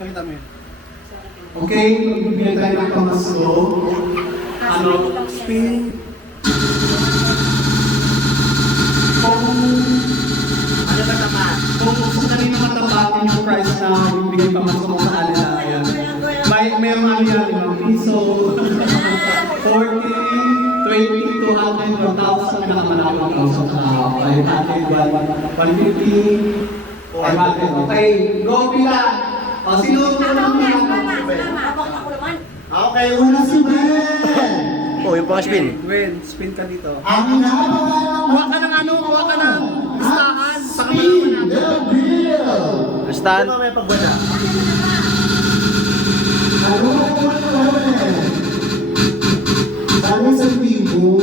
Okay, magbibigay tayo ng pamasko. Spin. Kung gusto na rin matabatin yung price na bibigay pamasko mo sa kanila, ayan. Mayroong ano yan, 5 piso, 40, 20, 200, 1,000, pinakamalaki 1,000 sa 500, 150, 500. Okay, go pila! O, sino Okay, una si Ben! Oh, yung pang spin. Gwen, spin ka dito. Ang Kuha ka ng ano, kuha ka ng listahan. Spin the wheel! Listahan. May pagbada. Sana sa vivo.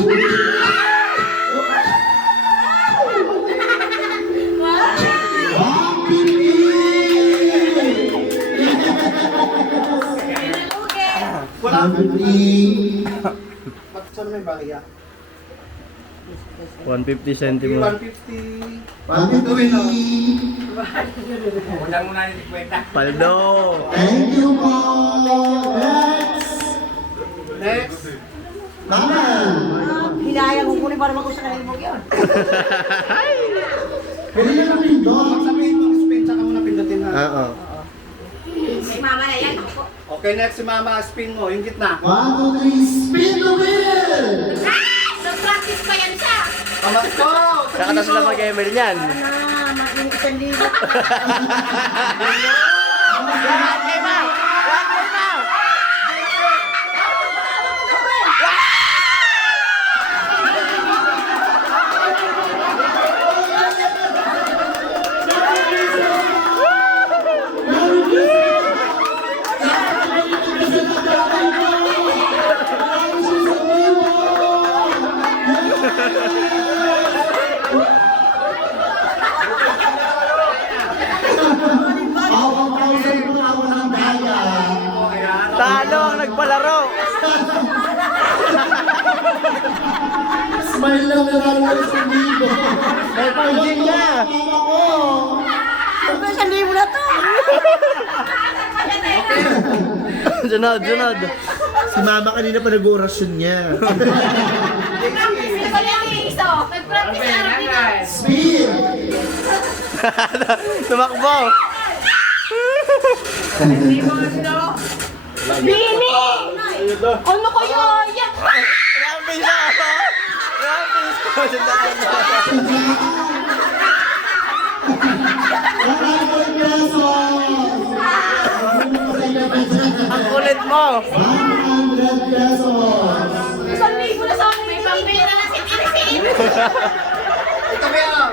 Wala. Saan may bariya? 150 centimo. 150. Undang mo na yung kwenta. Paldo. Thank you po! Next. Mama! Hinayang ko kunin para mag-usap ka na yun. Pwede na namin doon. Sabihin mo spin, tsaka mo na pindutin na. Oo. Si mama na yan. Okay, next si Mama, spin mo, yung gitna. 1, 2, 3, spin the wheel! Nag-practice pa yan siya. Pamasko! Saka na sila mag-ML niyan. Makinig ka libo. Talo ang nagpalaro. Smile lang na lang sa vivo. May pang-gym na. Siyempre, 1,000 na to. Sunod, sunod. Si Mama kanina pa nag-orasyon niya. Ito lang yung iso. Nag-practice na rin dito. Spin! Tumakbo. Bini! Ano kayo? Yan! Rampis na ako. Rampis ko. Sandaan mo. 100 pesos! Ang kulit mo. 100 pesos! 1,000 na sa akin. May pambira na si Tirisin. Ito ba yan?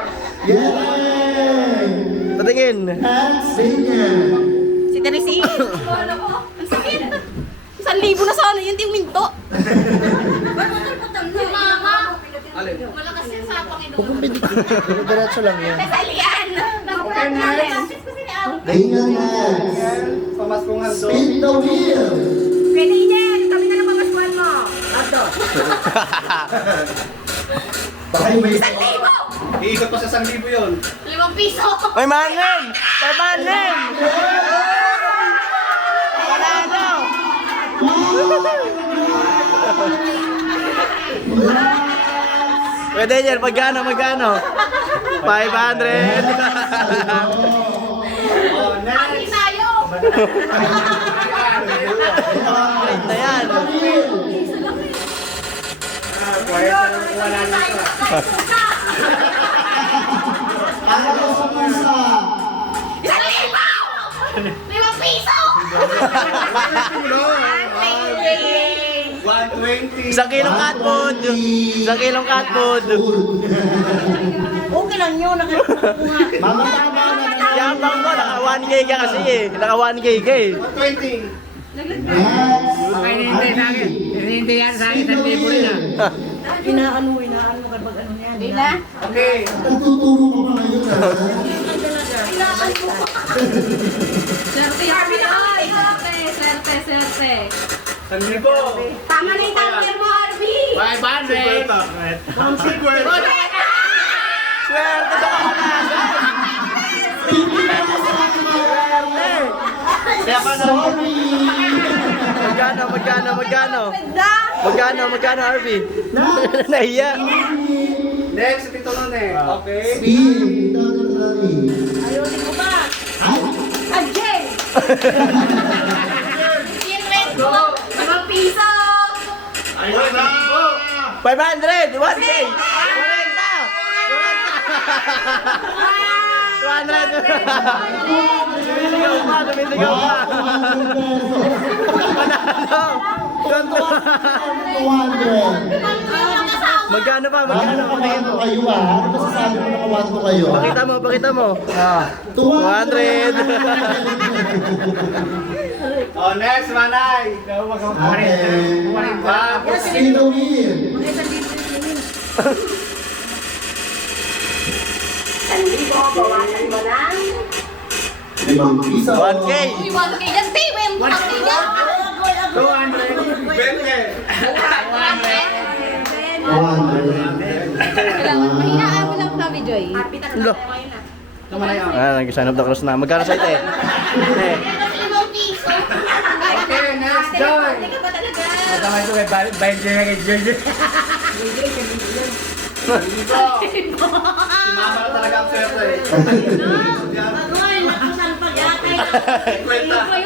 Yay! Patingin. Next, senior! Si Tirisin. Ano ko? Ang sakit. 1,000 na sana. Yun yung minto. Si Mama. Malakas yung sapang ito. Diretso lang yan. Kasalian. Okay, next. Tingnan next! Pamasko nga doon. Spin the wheel! Pwede yan. Kami na lang pamaskuhan mo. Ato. Baka may... 1,000! Iikot pa sa 1,000 yun. 5 piso. May manin! May manin! Panalo! Pwede yan, magkano, magkano? 500! Oh, Pati next. tayo. Great na yan! Ano sa pusa? 1,000! 5 piso! 120. Isang kilong cat food! Isang kilong cat food! Okay lang yun. Nakakuha. Mama, tama na na. Yabang mo, naka 1K ka kasi eh. Naka 1K ka eh. 120. Next! Okay, hinihintay sa akin. Hinihintay yan sa akin. 1,000 na. Inaano kapag ano yan. Hindi na. Okay. Nagtuturo ko pa ngayon ha? Inaano ko. Swerte yan. Swerte. 1,000. Tama na yung tumbler mo, Arby. 500. Swerte sa kapanan! Kaya pa na. Magkano, Arby? Nahiya. Next, si Tito Nun eh. Okay. Spin. Ito, Nani. Ayusin mo ba? Ay, Ajay! Pinwento! 5 piso! 500! 1K! 40! 200! Bumisigaw pa! Manalo! 200. Magkano pa? Ano nakawan ko kayo ah? Ano masasabi mo nakawan ko kayo ah? Pakita mo. 200. Oh, next, Manay. Okay. Spin the wheel. Bawasan mo na. 5 piso. 1K! Uy, 1K yan, babe! 1K yan! 200. 100. Kailangan mahinaan mo lang kami, Joy. Lo. Nag-sign up the cross na. Magkano sa ite? Eh. 5 piso! Okay, next, Joy. Teka ba talaga? Mama na talaga ang swerte eh. Bagoy, nakusan pa yatay.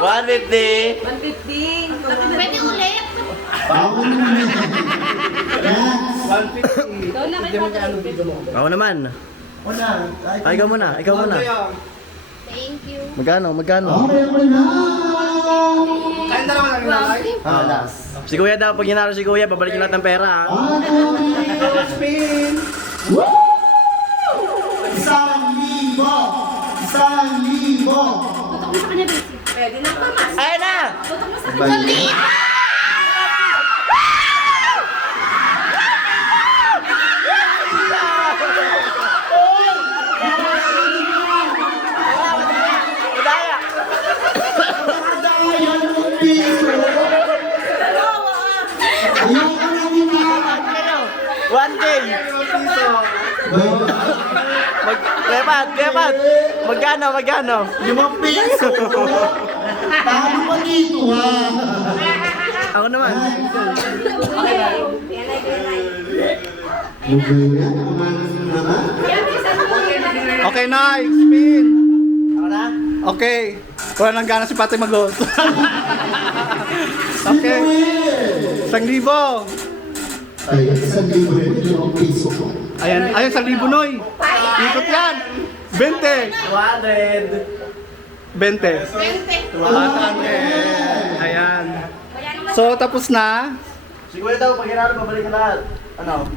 150! 150. Pwede ulit. Bawal mo na. Next. 150. Ikaw na kayo. Ako naman. Ay, ikaw muna. Thank you. Magkano? Okay, ako na. Kain na naman ang nanay. Last. Si Kuya daw, pag ginaro si Kuya, babalikin lahat ng pera ha. Spin. Woo! 1,000. 1,000. Tutok mo sa kanya, babe. Pwede na pa, mas. Ayun na! Tutok mo sa kanya. Madaya! Ayan yung piso. Ayoko na nila. 1K! Kepat! Magkano? 5 piso. Paano pa dito ha? Ako naman. Okay, Nay. Spin. Ako na? Okay. Wala nang gana si Pati Magot. Okay. 1,000. Ay, 1,000 yung piso. Ayan, 1,000 Noy. Ikot yan. 20. 200! 20. 200. Ayan. So, tapos na. Si Kuya daw, pag ginaro, babalikin lahat. Ano?